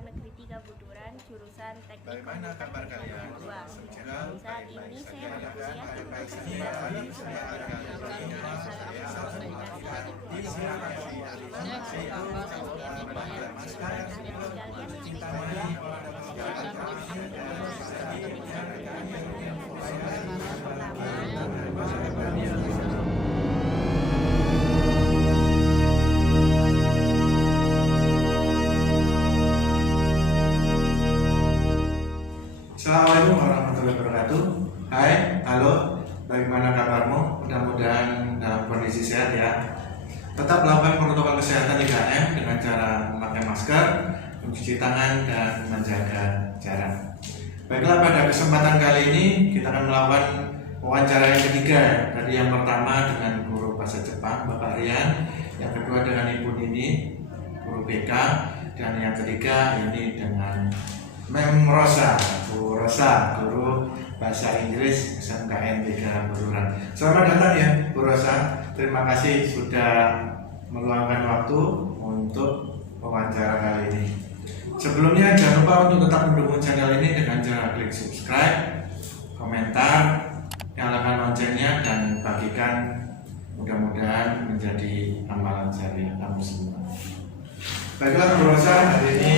Negeri 3 Buturan, jurusan Teknik Bagaimana kabar kalian? Saat ini saya berkuliah di Universitas Assalamualaikum warahmatullahi wabarakatuh. Hai, halo, bagaimana kabarmu? Mudah-mudahan dalam kondisi sehat ya. Tetap lakukan protokol kesehatan 3M dengan cara memakai masker, mencuci tangan, dan menjaga jarak. Baiklah, pada kesempatan kali ini kita akan melakukan wawancara yang ketiga. Tadi yang pertama dengan guru bahasa Jepang, Bapak Rian. Yang kedua dengan Ibu Nini, guru BK. Dan yang ketiga ini dengan Mem Rosa, Bu Rosa, guru bahasa Inggris SMKN 3 Buturan. Selamat datang ya Bu Rosa. Terima kasih sudah meluangkan waktu untuk wawancara kali ini. Sebelumnya jangan lupa untuk tetap mendukung channel ini dengan cara klik subscribe, komentar, nyalakan loncengnya, dan bagikan. Mudah-mudahan menjadi amalan jariah kamu semua. Baiklah Bu Rosa, hari ini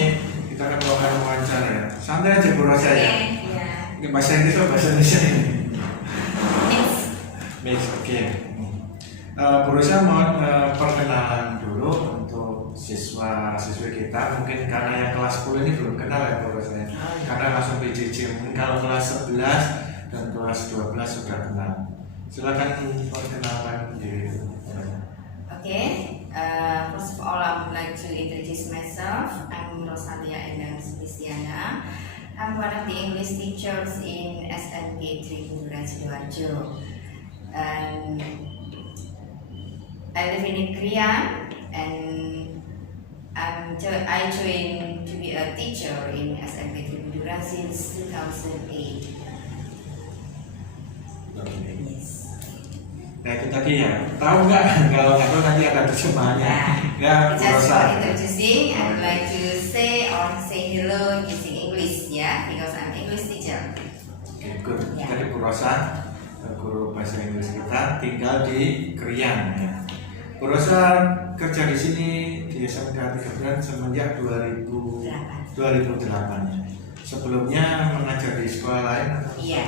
kita akan melakukan wawancara ya. Santai aja Bu Rosa ya. Ini bahasa Inggris atau bahasa Indonesia ini? Mix, oke. Bu Rosa mau perkenalan dulu untuk siswa-siswi kita. Mungkin karena yang kelas 10 ini belum kenal ya Bu Rosa. Karena langsung PJJ. Mungkin kalau kelas 11 dan kelas 12 sudah kenal. Silakan perkenalkan diri. Okay, first of all, I would like to introduce myself. I'm Rosalia Endang Sulistiana. I'm one of the English teachers in SMK 3 Buturan Sidoarjo. And I live in Krian, and I joined to be a teacher in SMK 3 Buturan since 2008. Yes. Nah itu tadi ya, tahu nggak? Kalau nggak tahu nanti ada terjemahannya. Ya, Bu Just Rosa. for introducing, I would like to say hello using English, yeah, because I'm English teacher. Oke, good. Ya. Tadi Bu Rosa, guru bahasa Inggris kita, tinggal di Krian ya. Bu Rosa kerja di sini di SMK 3 Buturan semenjak 2008 ya. Sebelumnya mengajar di sekolah lain? Atau Iya.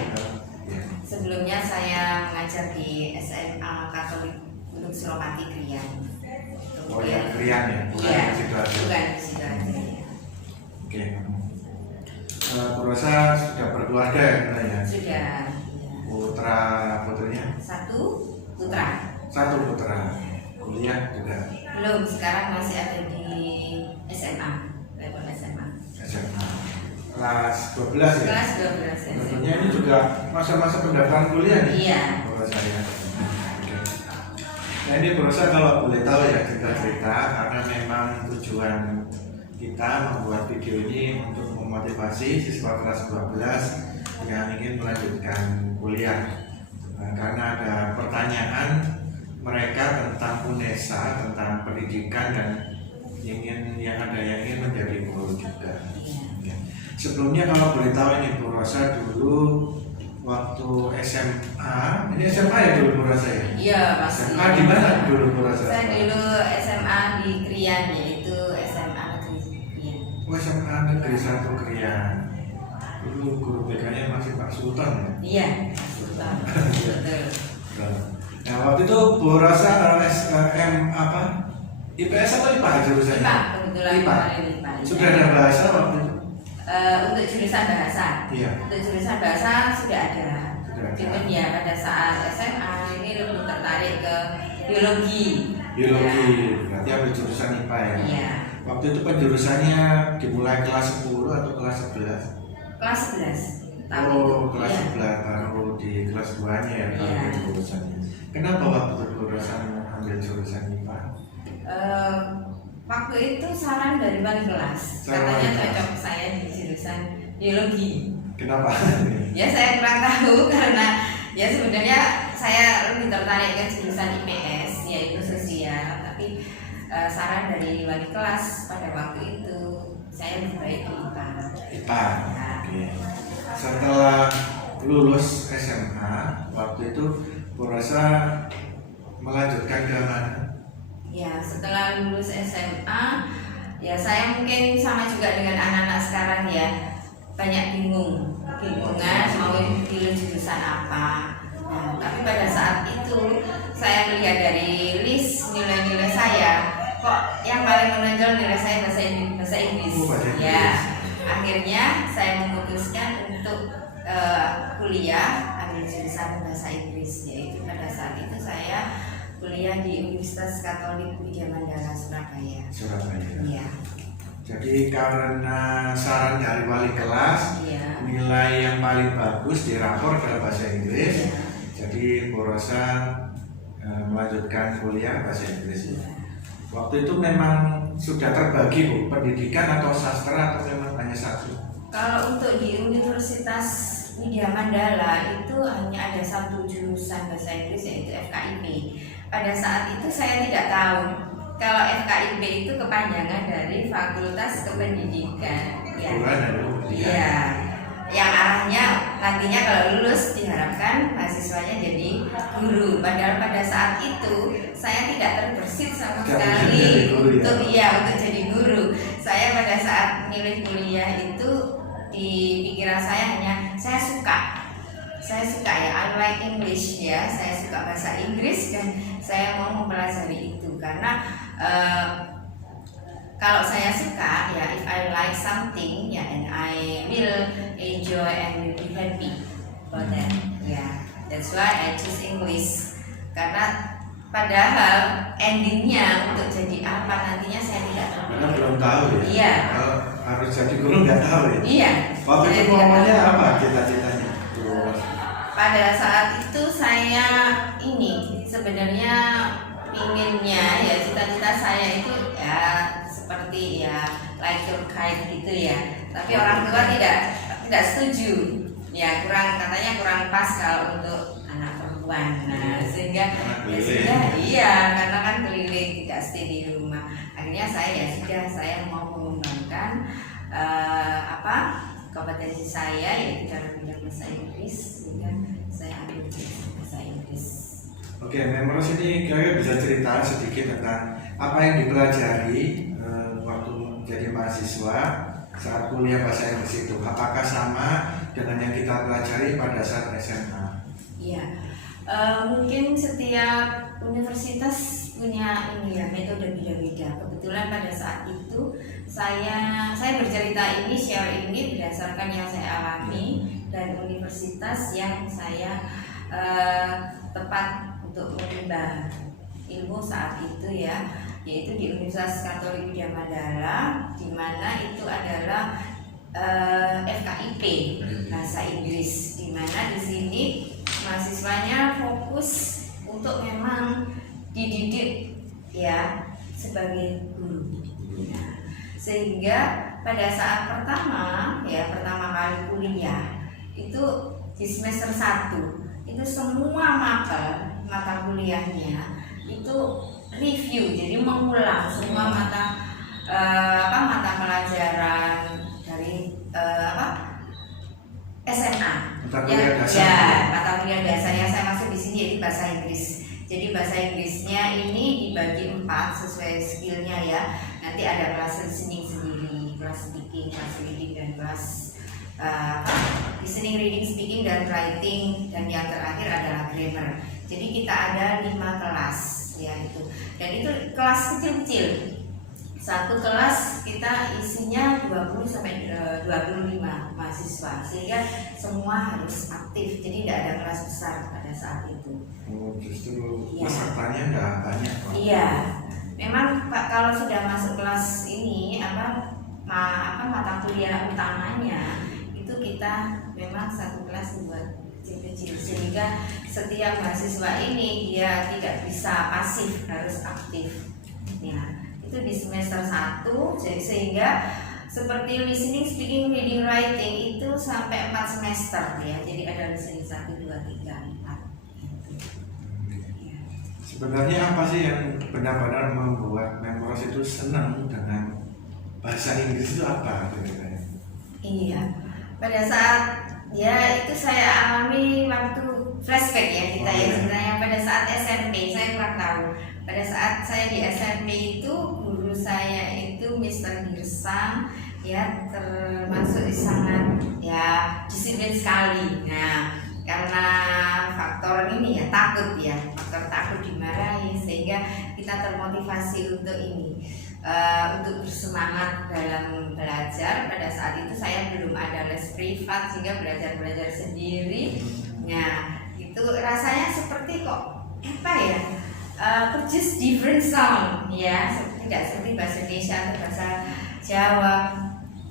Ya. Sebelumnya saya mengajar di SMA Katolik Gunung Suropati Krian. Oh ya, Krian ya, bukan Iya, di Sidoarjo. bukan di Sidoarjo. Oke. Bu Rosa sudah berkeluarga ya, Bunda, ya? Sudah Putra putrinya? satu putra. Satu putra. Kuliah juga Belum, sekarang masih ada di SMA, level SMA. SMA. Kelas 12 ya? Kelas 12 SMA. Tentunya ini juga masa-masa pendaftaran kuliah nih. Iya. Bu Rosa ya. Oke. Nah ini Bu Rosa kalau boleh tahu ya cerita-cerita, karena memang tujuan kita membuat video ini untuk memotivasi siswa kelas 12 yang ingin melanjutkan kuliah. Karena ada pertanyaan mereka tentang UNESA, tentang pendidikan, dan yang ingin menjadi guru juga. Ya. Sebelumnya kalau boleh tahu ini Bu Rosa dulu waktu SMA, ini SMA ya dulu Bu Rosa ya? Iya, masih. SMA di mana dulu Bu Rosa? Saya dulu SMA di Krian, yaitu SMA Negeri Krian. Oh, SMA Negeri 1 Krian. Dulu guru BK-nya masih Pak Sultan ya? Iya, betul. Nah waktu itu Bu Rosa SM apa? IPS atau IPA jurusannya? IPA, kebetulan IPA. kemarin IPA. Sudah ada bahasa waktu itu? Untuk jurusan bahasa. Iya. Untuk jurusan bahasa sudah ada. Sudah ada. Cuman ya pada saat SMA ini lebih tertarik ke biologi. Biologi, berarti ambil jurusan IPA ya? Iya. Waktu itu penjurusannya dimulai kelas 10 atau kelas 11? Kelas 11. Tahun Oh, itu. kelas Iya. 11 baru di kelas 2-nya ya, Iya. ambil jurusannya. Kenapa waktu itu Bu Rosa ambil jurusan IPA? Waktu itu saran dari wali kelas, Saran katanya wali kelas. cocok saya di jurusan biologi. Kenapa? Ya saya kurang tahu karena ya sebenarnya saya lebih tertarik ke jurusan IPS yaitu sosial, tapi saran dari wali kelas pada waktu itu saya lebih baik di IPA. IPA. Oke. Setelah lulus SMA, waktu itu Bu Rosa melanjutkan ke mana? Ya, setelah lulus SMA, ya saya mungkin sama juga dengan anak-anak sekarang ya, banyak bingungan mau pilih jurusan apa. Nah, tapi pada saat itu saya melihat dari list nilai-nilai saya, kok yang paling menonjol nilai saya bahasa Inggris. Ya, akhirnya saya memutuskan untuk kuliah ambil jurusan bahasa Inggris, yaitu pada saat itu saya kuliah di Universitas Katolik Widya Mandala Surabaya. Iya. Jadi karena saran dari wali kelas, Iya. nilai yang paling bagus dirapor ke bahasa Inggris. Iya. Jadi Bu Rosa melanjutkan kuliah bahasa Inggris. Waktu itu memang sudah terbagi Bu, pendidikan atau sastra atau memang hanya satu? Kalau untuk di Universitas Widya Mandala itu hanya ada satu jurusan bahasa Inggris, yaitu FKIP. Pada saat itu saya tidak tahu kalau FKIP itu kepanjangan dari Fakultas Kependidikan. Iya. Yang arahnya nantinya kalau lulus diharapkan mahasiswanya jadi guru. Padahal pada saat itu saya tidak terbersit sama sekali untuk jadi guru. Saya pada saat milih kuliah itu di pikiran saya hanya saya suka ya, I like English ya, saya suka bahasa Inggris dan saya mau mempelajari itu karena kalau saya suka ya, if I like something ya, and I will enjoy and will be happy about that. Ya, that's why I choose English. Karena padahal endingnya untuk jadi apa nantinya saya tidak tahu. Karena belum tahu ya. Iya. Kalau harus jadi guru nggak tahu ya. Iya. Waktu itu ngomongnya apa cita-citanya? Pada saat itu saya ini sebenarnya inginnya ya, cita-cita saya itu ya seperti ya like your kite gitu ya, tapi orang tua tidak setuju ya, katanya kurang pas kalau untuk anak perempuan. Nah sehingga ya sudah, iya, karena kan keliling tidak stay di rumah, akhirnya saya mau mengembangkan kompetensi saya yaitu dalam bidang bahasa Inggris, sehingga saya ambil bahasa Inggris. Oke, Memros ini kira-kira bisa cerita sedikit tentang apa yang dipelajari waktu menjadi mahasiswa saat kuliah bahasa Inggris itu. Apakah sama dengan yang kita pelajari pada saat SMA? Iya, mungkin setiap universitas punya metode beda-beda. Kebetulan pada saat itu saya bercerita ini, share ini berdasarkan yang saya alami dan universitas yang saya tepat untuk menimba ilmu saat itu ya, yaitu di Universitas Katolik Widya Mandala, di mana itu adalah FKIP bahasa Inggris, di mana di sini mahasiswanya fokus untuk memang dididik ya sebagai guru. Nah, sehingga pada saat pertama kali kuliah itu di semester 1 itu semua mata kuliahnya itu review, jadi mengulang semua mata pelajaran dari SMA. Mata kuliah dasarnya saya masuk di sini yaitu bahasa Inggris. Jadi bahasa Inggrisnya ini dibagi 4 sesuai skillnya ya. Nanti ada kelas listening sendiri, kelas speaking, kelas reading, dan kelas listening, reading, speaking, dan writing, dan yang terakhir adalah grammar. Jadi kita ada 5 kelas ya itu. Dan itu kelas kecil-kecil. Satu kelas kita isinya 20 sampai 25 mahasiswa, sehingga semua harus aktif. Jadi tidak ada kelas besar pada saat itu. Oh, justru pesertanya nggak banyak Pak. Iya, memang Pak, kalau sudah masuk kelas ini mata kuliah utamanya itu kita memang satu kelas buat kecil-kecil, sehingga setiap mahasiswa ini dia tidak bisa pasif, harus aktif. Ya, itu di semester 1, sehingga seperti listening, speaking, reading, writing itu sampai 4 semester ya. Jadi ada listening 1, 2, 3, 4. Sebenarnya apa sih yang benar-benar membuat Memros itu senang dengan bahasa Inggris itu apa kira-kira? Iya, pada saat ya itu saya alami waktu flashback ya kita ya sebenarnya pada saat SMP saya kurang tahu. Pada saat saya di SMP itu guru saya itu Mr. Girsang ya termasuk sangat ya disiplin sekali. Nah karena faktor ini ya faktor takut dimarahi sehingga kita termotivasi untuk ini. Untuk bersemangat dalam belajar. Pada saat itu saya belum ada les privat sehingga belajar sendiri. Nah itu rasanya seperti kok apa ya just different sound ya, tidak seperti bahasa Indonesia atau bahasa Jawa.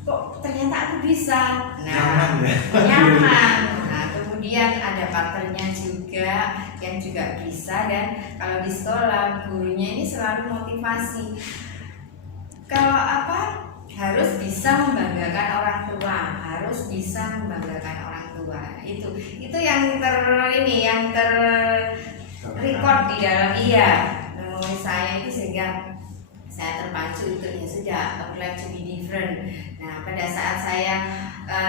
Kok ternyata aku bisa. Nah nyaman. Nah kemudian ada partnernya juga yang juga bisa, dan kalau di sekolah gurunya ini selalu motivasi. Kalau harus bisa membanggakan orang tua, harus bisa membanggakan orang tua. Itu yang record di dalam memori saya itu, sehingga saya terpacu untuk ya sudah apply to be different. Nah pada saat saya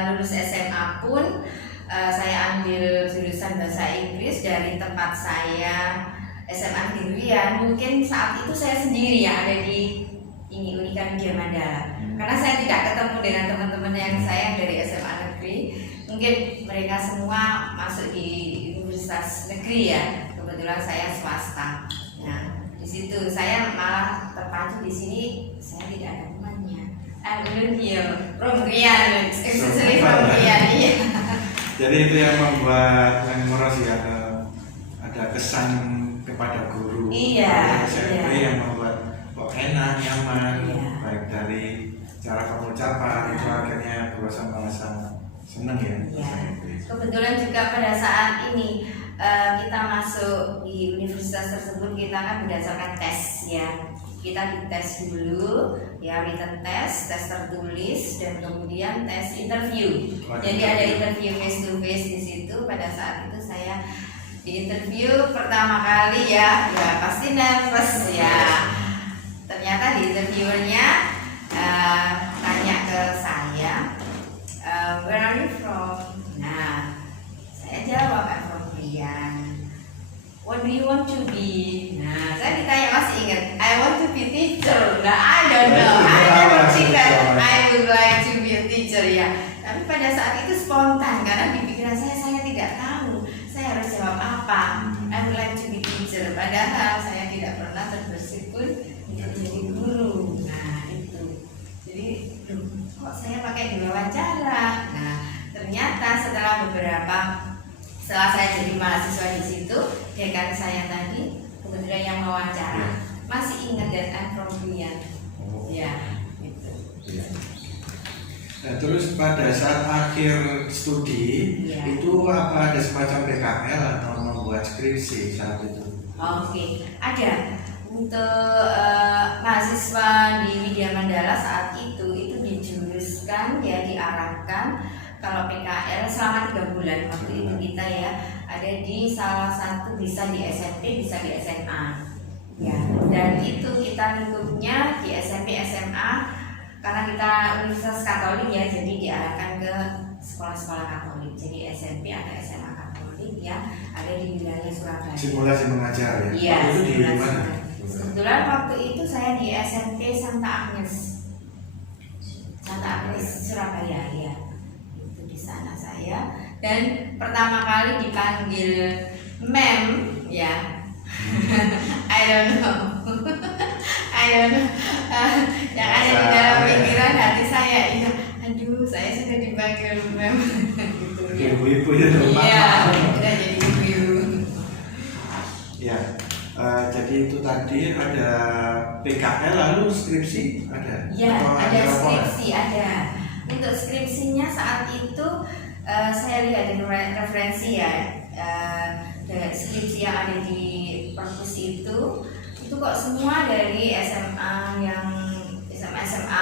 lulus SMA pun saya ambil jurusan bahasa Inggris dari tempat saya SMA Negerian. Mungkin saat itu saya sendiri yang ada di Unika Widya Mandala, karena saya tidak ketemu dengan teman-teman yang saya dari SMA negeri. Mungkin mereka semua masuk di universitas negeri ya, kebetulan saya swasta. Nah di situ saya malah terpacu. Di sini saya tidak ada temannya. I'm alone here from Rian, especially from Rian. Jadi itu yang membuat memoros ya, ada kesan kepada guru. SMP yang membuat kok enak, nyaman, baik dari cara pengucapan itu akhirnya merasa senang ya. Kebetulan juga pada saat ini kita masuk di universitas tersebut, kita kan berdasarkan tes ya. Kita dites dulu ya, written test tertulis, dan kemudian tes interview. Jadi ada interview face to face di situ. Pada saat itu saya di interview pertama kali ya pasti nervous ya. Ternyata di interviewernya tanya ke saya, where are you from? Nah, saya jawab, I'm from Rian. What do you want to be? Nah, saya ditanya, masih ingat, I want to be teacher. Nah, I don't know, I never think that I would like to be a teacher ya. Tapi pada saat itu spontan, karena di pikiran saya tidak tahu saya harus jawab apa. I would like to be teacher. Padahal saya tidak pernah terbersih pun jadi guru. Nah itu, jadi kok saya pakai diwawancara. Nah ternyata setelah saya jadi mahasiswa di situ, dekan saya tadi kebetulan yang wawancara masih ingat dan I'm from Rian. Ya gitu. Nah, terus pada saat akhir studi itu apa ada semacam PKL atau membuat skripsi saat itu? Oke, ada. Untuk mahasiswa di Widya Mandala saat itu dijuruskan ya, diarahkan kalau PKL selama 3 bulan waktu itu kita ya ada di salah satu, bisa di SMP bisa di SMA ya, dan itu kita lingkupnya di SMP SMA karena kita Universitas Katolik ya, jadi diarahkan ke sekolah-sekolah Katolik, jadi SMP atau SMA Katolik ya ada di wilayah Surabaya. Simulasi mengajar ya? Iya, itu di simulasi. mana? Kebetulan waktu itu saya di SMP Santa Agnes Surabaya ya, itu di sana saya, dan pertama kali dipanggil mem ya. I don't know yang ada di dalam pikiran hati saya ya, aduh saya sudah dipanggil mem gitu ya. Ibu-ibu ya, Iya, udah jadi ibu. Ya. Jadi itu tadi ada PKL, lalu skripsi ada? Ya, ada skripsi, ada. Untuk skripsinya saat itu saya lihat di referensi ya, skripsi yang ada di perpus itu kok semua dari SMA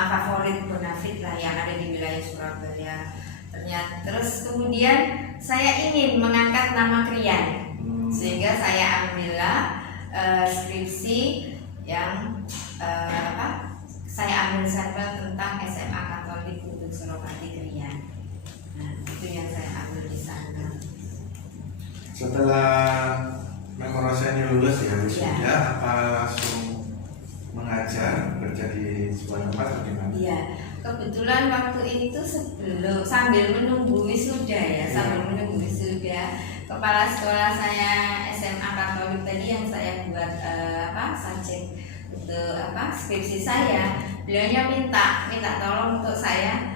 favorit Bonafit lah yang ada di wilayah Surabaya. Ternyata terus kemudian saya ingin mengangkat nama Krian, sehingga saya ambillah skripsi yang saya ambil sampel tentang Setelah Memorosa ini lulus ya wisuda, Ya. apa langsung mengajar kerja di sebuah tempat atau gimana? Iya, kebetulan waktu itu sambil menunggu wisuda ya, sambil menunggu wisuda, kepala sekolah saya SMA Katolik tadi yang saya buat subjek untuk skripsi saya, beliaunya minta tolong untuk saya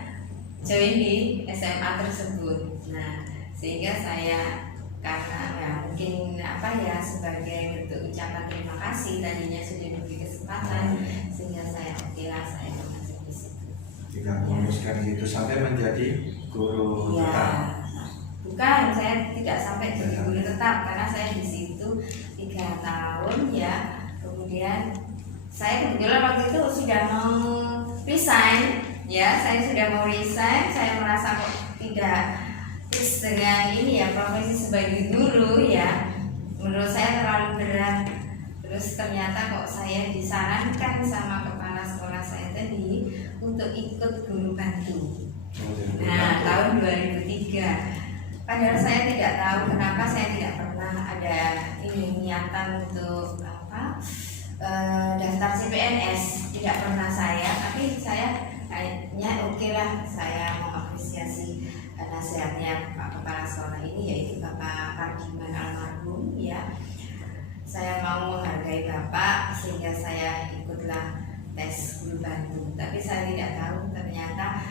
join di SMA tersebut. Nah, sehingga saya karena ya mungkin sebagai bentuk ucapan terima kasih tadinya sudah diberi kesempatan, sehingga saya saya mengajar di situ. Tidak memutuskan gitu sampai menjadi guru Ya, tetap. bukan, saya tidak sampai jadi guru tetap karena saya di situ 3 tahun ya. Kemudian saya kebetulan waktu itu sudah mau resign ya, saya merasa kok tidak fix dengan ini ya, profesi sebagai guru ya, menurut saya terlalu berat. Terus ternyata kok saya disarankan sama kepala sekolah saya tadi untuk ikut guru bantu. Nah, tahun 2003. Padahal saya tidak tahu kenapa saya tidak pernah ada niatan untuk daftar CPNS, tidak pernah saya, tapi saya hanya oke lah, saya mau apresiasi nasihatnya Pak Kepala Sekolah ini, yaitu Bapak Pardiman almarhum ya. Saya mau menghargai Bapak sehingga saya ikutlah tes guru bantu, tapi saya tidak tahu ternyata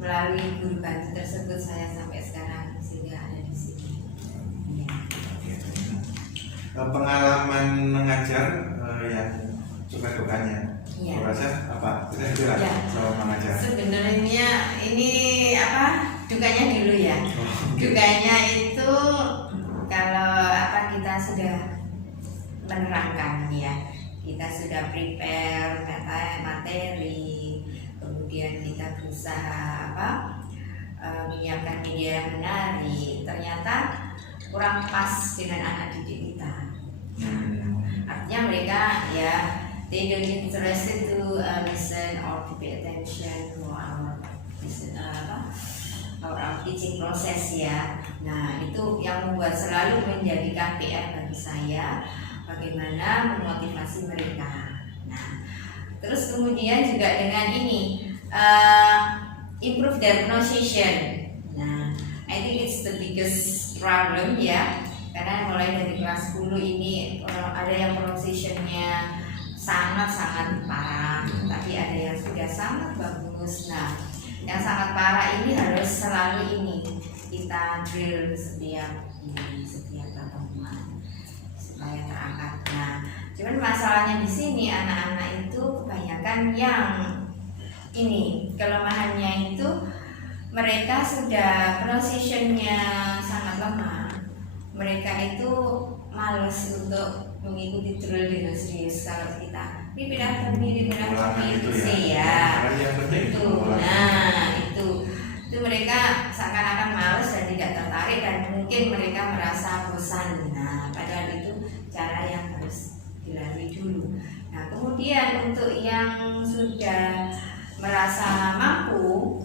melalui guru bantu tersebut saya sampai sekarang sehingga ada di sini. Ya. Pengalaman mengajar yang suka dukanya, Iya. merasa apa? Kita bilang Ya. soal mengajar. Sebenarnya ini dukanya dulu ya. Dukanya itu kalau kita sudah menerangkan ya, kita sudah prepare materi, kemudian kita berusaha menyiapkan media yang menarik, ternyata kurang pas dengan anak didik kita. Artinya mereka ya, they don't interested to listen or to pay attention to our teaching process ya. Nah, itu yang membuat selalu menjadikan PR bagi saya, bagaimana memotivasi mereka. Nah, terus kemudian juga dengan ini improve their pronunciation. Nah, I think it's the biggest problem ya, karena mulai dari kelas 10 ini ada yang pronunciation-nya sangat-sangat parah, tapi ada yang sudah sangat bagus. Nah, yang sangat parah ini harus selalu kita drill setiap pertemuan supaya terangkat. Nah, cuman masalahnya di sini anak-anak itu kebanyakan yang kelemahannya itu mereka sudah pronunciation-nya sangat lemah. Mereka itu males untuk mengikuti drill dengan serius. Kalau kita pimpinan itu ya. Yang penting Itu. Nah, itu mereka seakan-akan males dan tidak tertarik, dan mungkin mereka merasa bosan. Nah, padahal itu cara yang harus dilalui dulu. Nah, kemudian untuk yang sudah merasa mampu,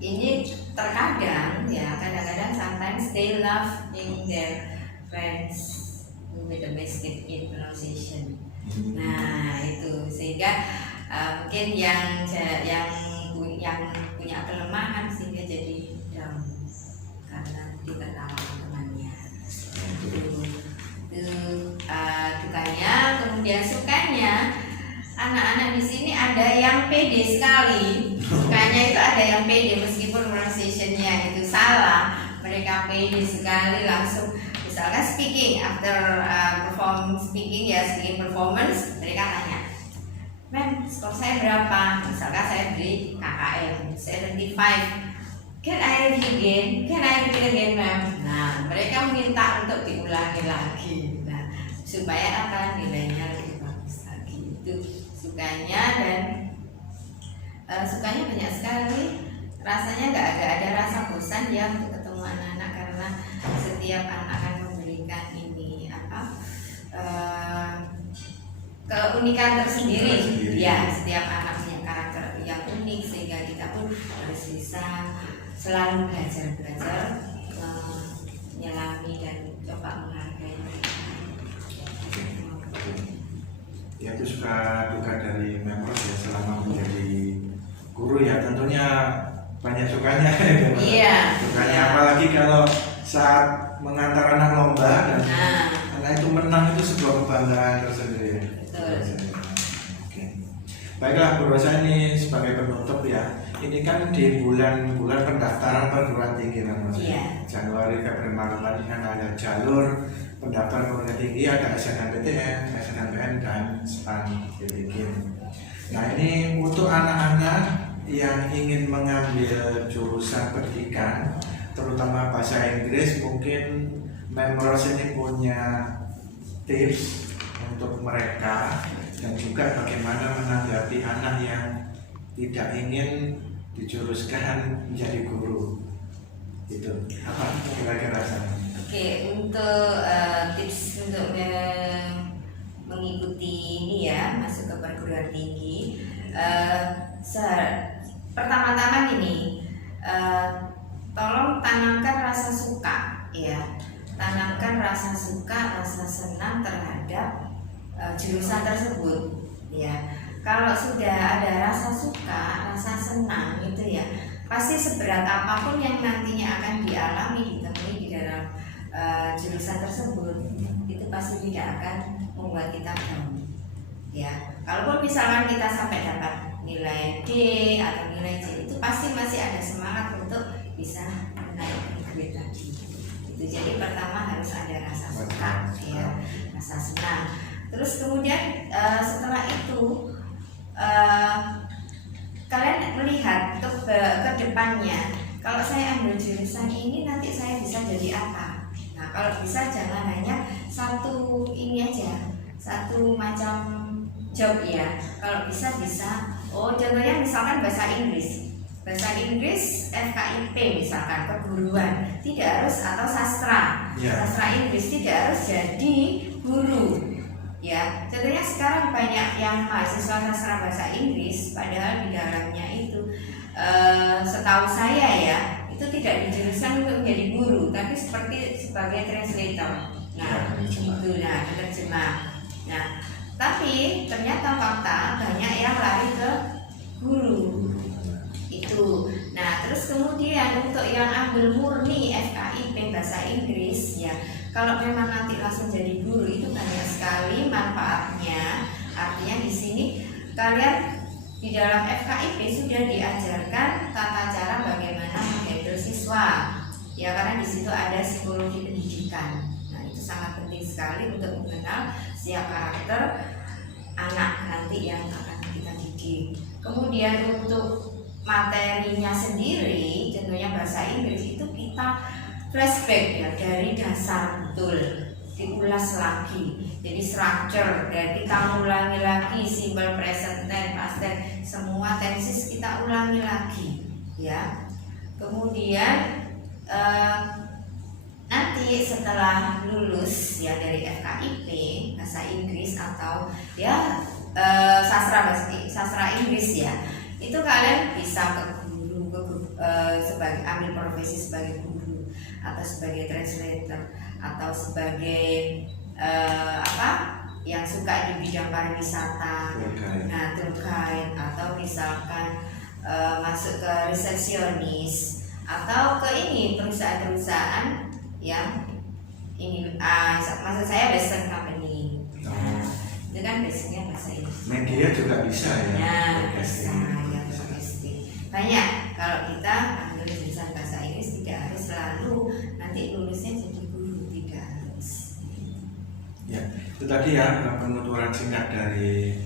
ini terkadang ya, kadang-kadang sometimes they love in their friends with the basic pronunciation. Nah, itu sehingga mungkin yang punya kelemahan sehingga jadi down karena diketahui temannya. Itu dukanya. Kemudian sukanya, anak-anak di sini ada yang pede sekali. Sukanya itu ada yang pede meskipun pronunciation-nya itu salah, mereka pede sekali langsung. Misalkan speaking, after speaking performance, mereka tanya, "Ma'am, skor saya berapa?" Misalkan saya beri KKM 75. Can I repeat again, ma'am? Nah, mereka minta untuk diulangi lagi. Nah, supaya nilainya lebih bagus lagi. Itu sukanya, dan sukanya banyak sekali. Rasanya nggak ada rasa bosan ya untuk ketemu anak-anak, karena setiap anak akan memberikan keunikan tersendiri. Ya, setiap anak punya karakter yang unik, sehingga kita pun harus bisa selalu belajar menyelami dan coba Bapak menghargai mereka. Ya, itu suka duka dari member ya selama menjadi guru ya, tentunya banyak sukanya. Iya. Sukanya apalagi kalau saat mengantar anak lomba dan anak itu menang, itu sebuah kebanggaan tersendiri. Betul. Oke. Baiklah Bu Rosa, ini sebagai penutup ya. Ini kan di bulan-bulan pendaftaran perguruan tinggi kan Mas. Iya. Januari, Februari, Maret ini kan ada jalur pendaftaran perguruan tinggi, ada SNMPTN, SNMPN dan SPAN dibikin. Nah, ini untuk anak-anak yang ingin mengambil jurusan pendidikan, terutama bahasa Inggris, mungkin Memros ini punya tips untuk mereka dan juga bagaimana menanggapi anak yang tidak ingin dijuruskan menjadi guru. Itu apa kira-kira sana? Oke, untuk tips untuk mengikuti ini ya, masuk ke perguruan tinggi, pertama-tama ini tolong tanamkan rasa suka ya, tanamkan rasa suka, rasa senang terhadap jurusan tersebut ya. Kalau sudah ada rasa suka, rasa senang itu ya, pasti seberat apapun yang nantinya akan dialami, ditemui di dalam jurusan tersebut, itu pasti tidak akan membuat kita down ya. Kalaupun misalkan kita sampai dapat nilai D atau nilai C, itu pasti masih ada semangat untuk bisa menaikkan grade tadi. Itu jadi pertama harus ada rasa suka ya, rasa senang. Terus kemudian setelah itu kalian melihat ke depannya, kalau saya ambil jurusan ini nanti saya bisa jadi apa. Nah, kalau bisa jangan hanya satu ini aja, satu macam job ya. Kalau bisa contohnya misalkan bahasa Inggris FKIP misalkan, keguruan, tidak harus, atau sastra Inggris, tidak harus jadi guru ya. Contohnya sekarang banyak yang mahasiswa sastra bahasa Inggris, padahal di dalamnya itu setahu saya ya, itu tidak dijuruskan untuk menjadi guru, tapi sebagai translator. Nah, penerjemah. Nah, tapi ternyata fakta banyak yang lari ke guru itu. Nah, terus kemudian untuk yang ambil murni FKIP bahasa Inggris ya, kalau memang nanti langsung jadi guru itu banyak sekali manfaatnya. Artinya di sini kalian di dalam FKIP sudah diajarkan tata cara bagaimana menghandle siswa ya, karena di situ ada psikologi pendidikan. Nah, itu sangat penting sekali untuk mengenal siap karakter anak nanti yang akan kita didik. Kemudian untuk materinya sendiri, contohnya bahasa Inggris, itu kita flashback ya, dari dasar betul, diulas lagi. Jadi structure, dan kita ulangi lagi simple present tense, past tense, semua tenses kita ulangi lagi ya. Kemudian nanti setelah lulus ya dari FKIP bahasa Inggris atau ya sastra Inggris ya, itu kalian bisa ke guru, sebagai ambil profesi sebagai guru atau sebagai translator atau sebagai yang suka di bidang pariwisata, nah tour guide, atau misalkan masuk ke resepsionis atau ke ini perusahaan-perusahaan yang ini maksud saya Western company. Nah, itu kan basicnya bahasa Inggris. Media juga bisa ya. Nah, bisa ya, banyak. Kalau kita ambil jurusan bahasa Inggris tidak harus selalu nanti lulusnya jadi guru, tidak harus. Ya, itu tadi ya penuturan singkat dari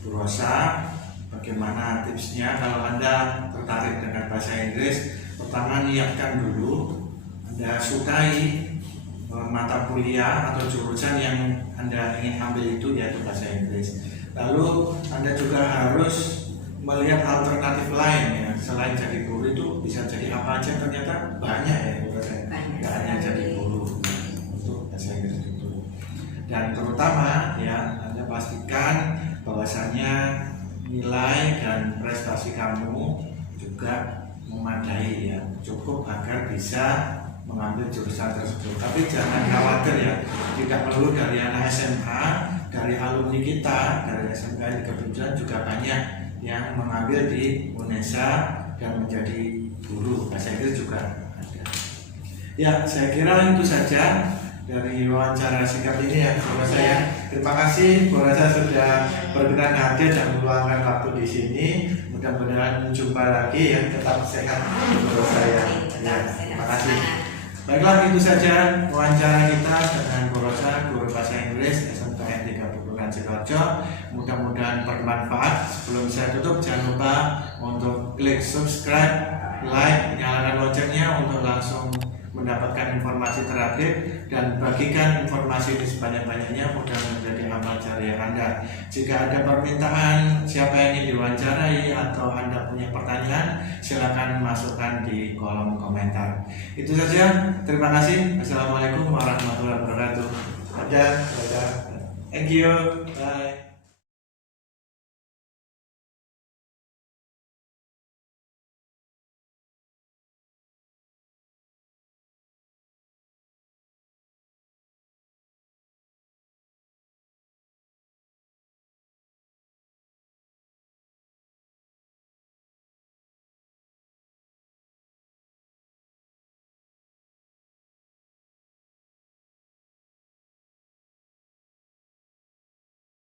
Bu Rosa. Bagaimana tipsnya kalau Anda tertarik dengan bahasa Inggris? Pertama, niatkan dulu Anda sukai mata kuliah atau jurusan yang Anda ingin ambil itu, yaitu bahasa Inggris. Lalu Anda juga harus melihat alternatif lain ya, selain jadi guru itu bisa jadi apa aja, ternyata banyak ya, tidak hanya jadi guru untuk bahasa Inggris itu. Dan terutama ya, Anda pastikan bahwasannya nilai dan prestasi kamu juga memadai ya, cukup agar bisa mengambil jurusan tersebut. Tapi jangan khawatir ya, tidak perlu dari anak SMA, dari alumni kita, dari SMK di Kebuncuran juga banyak yang mengambil di UNESA dan menjadi guru bahasa Inggris juga ada. Ya, saya kira itu saja dari wawancara singkat ini ya, Bapak saya. Terima kasih, Bu Rosa sudah berkenan hadir dan meluangkan waktu di sini. Mudah-mudahan jumpa lagi ya, tetap sehat, Bu Rosa ya. Ya, terima kasih. Baiklah, itu saja wawancara kita dengan Bu Rosa, guru bahasa Inggris SMKN 3 Pegunungan Sidoarjo. Mudah-mudahan bermanfaat. Sebelum saya tutup, jangan lupa untuk klik subscribe, like, nyalakan loncengnya untuk langsung mendapatkan informasi terupdate dan bagikan informasi ini sebanyak-banyaknya, mudah menjadi amal jariah Anda. Jika ada permintaan siapa yang ingin diwawancarai atau Anda punya pertanyaan, silakan masukkan di kolom komentar. Itu saja, terima kasih. Assalamualaikum warahmatullahi wabarakatuh. Thank you. Bye.